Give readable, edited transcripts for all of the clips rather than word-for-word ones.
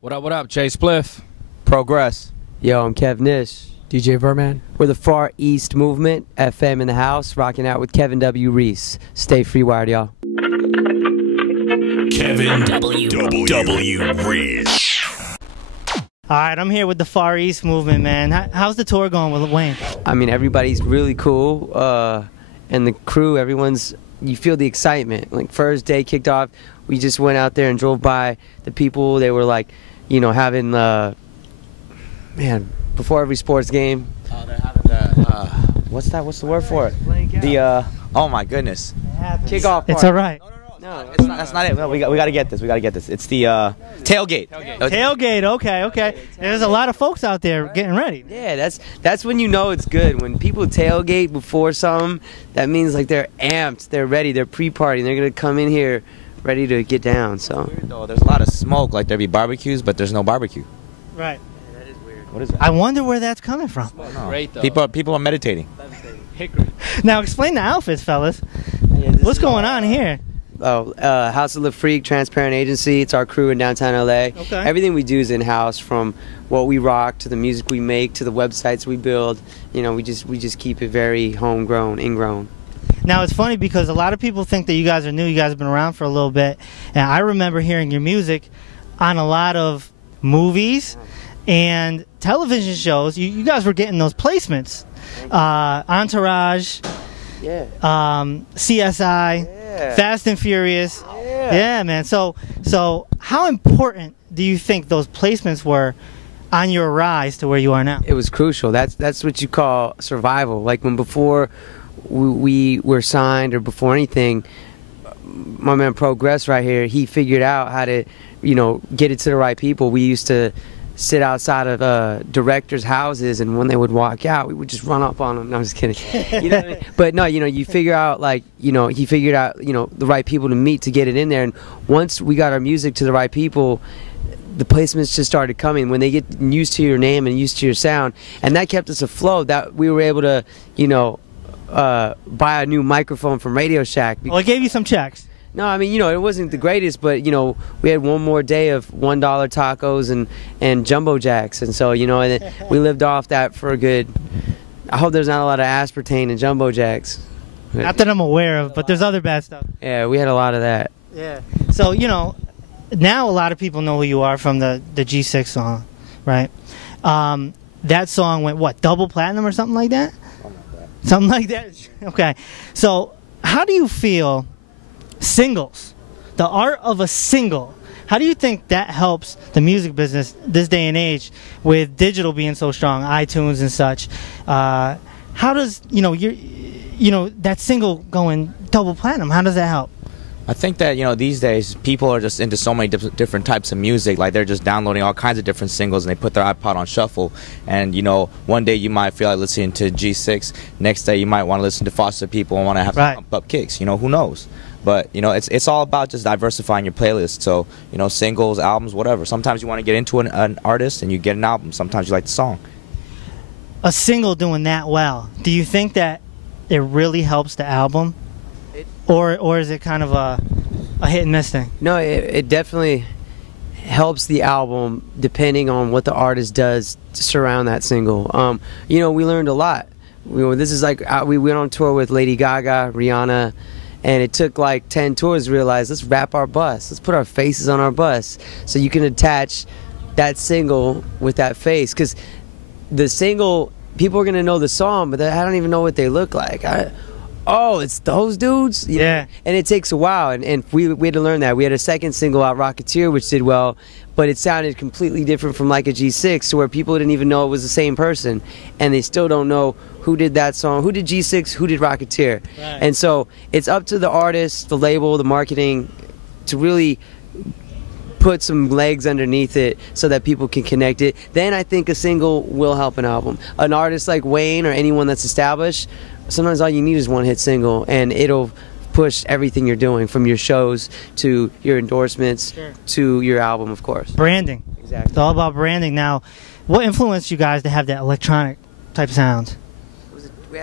What up, Jay Spliff? Progress. Yo, I'm Kev Nish. DJ Verman. We're the Fareast Movement, FM in the house, rocking out with Kevin W Reese. Stay free wired, y'all. Kevin W Reese. All right, I'm here with the Fareast Movement, man. How's the tour going with Lil Wayne? I mean, everybody's really cool, and the crew, you feel the excitement. Like, first day kicked off, we just went out there and drove by the people. They were like, you know, having, man, before every sports game. Oh, they're having the, what's the word for it? The, oh my goodness. Kickoff party. It's all right. No, That's not it. No, we got to get this. It's the tailgate. Tailgate, okay. There's a lot of folks out there getting ready. Yeah, that's when you know it's good. When people tailgate before something, that means like they're amped, they're ready, they're pre-partying, they're gonna come in here ready to get down. So Weird though. There's a lot of smoke, like there be barbecues, but there's no barbecue. Right. that is weird. What is that? I wonder where that's coming from. Great, though. People are meditating. Hickory. Now explain the outfits, fellas. What's going on here? Oh, House of the Freak, Transparent Agency. It's our crew in downtown LA. Okay. Everything we do is in-house, from what we rock to the music we make to the websites we build. You know, we just keep it very homegrown, ingrown. Now it's funny because a lot of people think that you guys are new. You guys have been around for a little bit, and I remember hearing your music on a lot of movies and television shows. You guys were getting those placements, Entourage, Yeah. CSI, Yeah. Fast and Furious. Yeah. Man. So how important do you think those placements were on your rise to where you are now? It was crucial. That's what you call survival. Like when before we were signed or before anything, my man Progress right here, he figured out how to, you know, get it to the right people. We used to sit outside of directors' houses, and when they would walk out, we would just run up on them. No, I'm just kidding. You know what I mean? But no, you know, you figure out, like, you know, he figured out, you know, the right people to meet to get it in there. And once we got our music to the right people, the placements just started coming when they get used to your name and used to your sound, and that kept us afloat. That we were able to, you know, buy a new microphone from Radio Shack. Well, I gave you some checks. No, I mean, you know, it wasn't the greatest, but, you know, we had one more day of $1 tacos and Jumbo Jacks, and so, you know, and we lived off that for a good. I hope there's not a lot of aspartame and Jumbo Jacks. Not that I'm aware of, but there's other bad stuff. Yeah, we had a lot of that. Yeah. So, you know, now a lot of people know who you are from the G6 song, right? That song went, what, double platinum or something like that? Something like that? Okay. So how do you feel singles, the art of a single, how do you think that helps the music business this day and age with digital being so strong, iTunes and such? How does, you know, that single going double platinum, how does that help? I think that, you know, these days people are just into so many different types of music. Like, they're just downloading all kinds of different singles and they put their iPod on shuffle. And, you know, one day you might feel like listening to G6. Next day you might want to listen to Foster People and want to have some pump up kicks. You know, who knows? But, you know, it's all about just diversifying your playlist. So, you know, singles, albums, whatever. Sometimes you want to get into an artist and you get an album. Sometimes you like the song. A single doing that well, do you think that it really helps the album? Or is it kind of a hit and miss thing? No, it definitely helps the album depending on what the artist does to surround that single. You know, we learned a lot. This is like, we went on tour with Lady Gaga, Rihanna, and it took like 10 tours to realize, let's wrap our bus. Let's put our faces on our bus so you can attach that single with that face. Because the single, people are going to know the song, but I don't even know what they look like. Oh, it's those dudes? Yeah. And it takes a while, and we had to learn that. We had a second single out, Rocketeer, which did well, but it sounded completely different from like a G6, to where people didn't even know it was the same person, and they still don't know who did that song, who did G6, who did Rocketeer. Right. And so it's up to the artist, the label, the marketing, to really put some legs underneath it so that people can connect it. Then I think a single will help an album. An artist like Wayne or anyone that's established, sometimes all you need is one hit single, and it'll push everything you're doing, from your shows to your endorsements to your album, of course. Branding. Exactly. It's all about branding. Now, what influenced you guys to have that electronic type sound?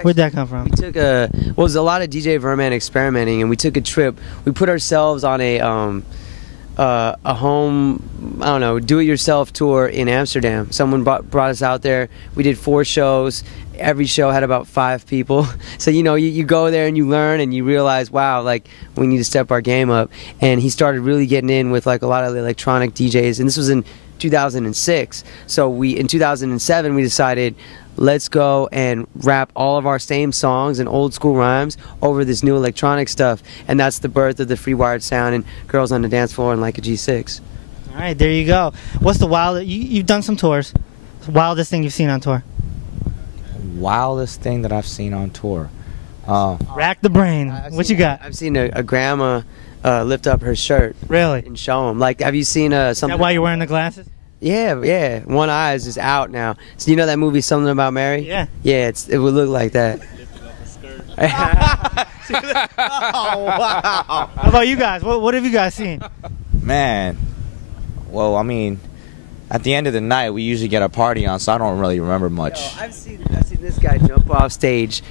Where'd that come from? We took well, it was a lot of DJ Verman experimenting, and we took a trip. We put ourselves on a a home, I don't know, do-it-yourself tour in Amsterdam. Someone brought us out there. We did 4 shows. Every show had about 5 people. So, you know, you go there and you learn and you realize, wow, like, we need to step our game up. And he started really getting in with, like, a lot of the electronic DJs. And this was in 2006. So in 2007, we decided, let's go and rap all of our same songs and old school rhymes over this new electronic stuff. And that's the birth of the Free Wired Sound and Girls on the Dance Floor and Like a G6. All right, there you go. What's the wildest? You've done some tours. Wildest thing you've seen on tour? Wildest thing that I've seen on tour. Rack the brain. What you got? I've seen a grandma lift up her shirt. Really? And show them. Like, have you seen something? Is that why you're wearing the glasses? Yeah. One eye is just out now. So you know that movie, Something About Mary? Yeah. Yeah, it would look like that. Oh, wow. How about you guys? What have you guys seen? Man, well, I mean, at the end of the night, we usually get a party on, so I don't really remember much. Yo, I've seen this guy jump off stage,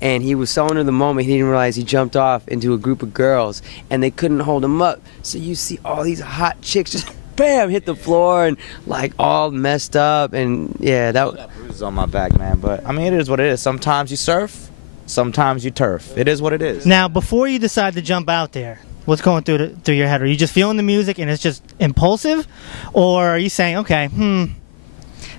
and he was so into the moment, he didn't realize he jumped off into a group of girls, and they couldn't hold him up. So you see all these hot chicks just bam hit the floor and like all messed up, and yeah, that got bruises on my back, man. But I mean, it is what it is. Sometimes you surf, sometimes you turf. It is what it is. Now, before you decide to jump out there, what's going through your head? Are you just feeling the music and it's just impulsive, or are you saying, okay,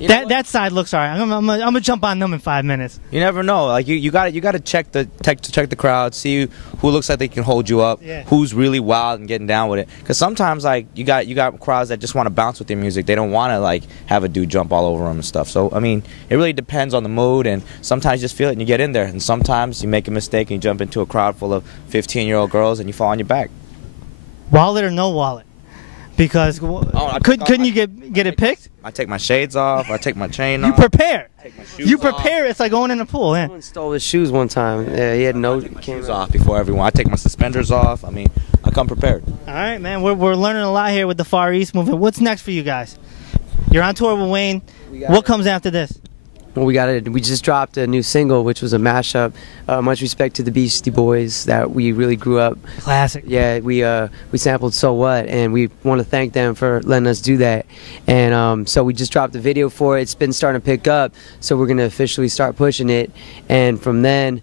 that side looks alright. I'm gonna jump on them in 5 minutes. You never know. Like you got to check the crowd, see who looks like they can hold you up, who's really wild and getting down with it. Because sometimes like you got crowds that just want to bounce with their music. They don't want to like have a dude jump all over them and stuff. So I mean, it really depends on the mood. And sometimes you just feel it and you get in there. And sometimes you make a mistake and you jump into a crowd full of 15-year-old girls and you fall on your back. Wallet or no wallet? Because couldn't you get it picked? I take my shades off. I take my chain off. You prepare. Take my shoes You prepare. It's like going in the pool. Yeah. someone stole his shoes one time. Yeah, he had no Shoes off before everyone. I take my suspenders off. I mean, I come prepared. All right, man. We're learning a lot here with the Fareast Movement. What's next for you guys? You're on tour with Wayne. What comes after this? Well, we just dropped a new single, which was a mashup. Much respect to the Beastie Boys that we really grew up. Classic. Yeah, we sampled So What, and we want to thank them for letting us do that. And so we just dropped a video for it. It's been starting to pick up, so we're gonna officially start pushing it. And from then,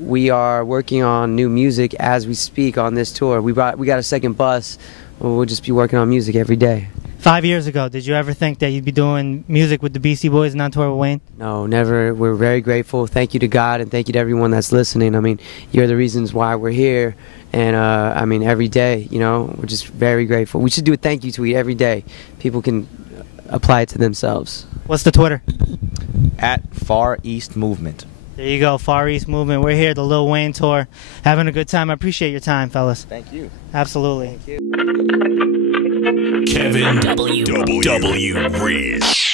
we are working on new music as we speak on this tour. We got a second bus. We'll just be working on music every day. 5 years ago, did you ever think that you'd be doing music with the Beastie Boys and on tour with Wayne? No, never. We're very grateful. Thank you to God and thank you to everyone that's listening. I mean, you're the reasons why we're here. And I mean, every day, you know, we're just very grateful. We should do a thank you tweet every day. People can apply it to themselves. What's the Twitter? At Fareast Movement. There you go, Fareast Movement. We're here, the Lil Wayne tour, having a good time. I appreciate your time, fellas. Thank you. Absolutely. Thank you. Kevin W Reese.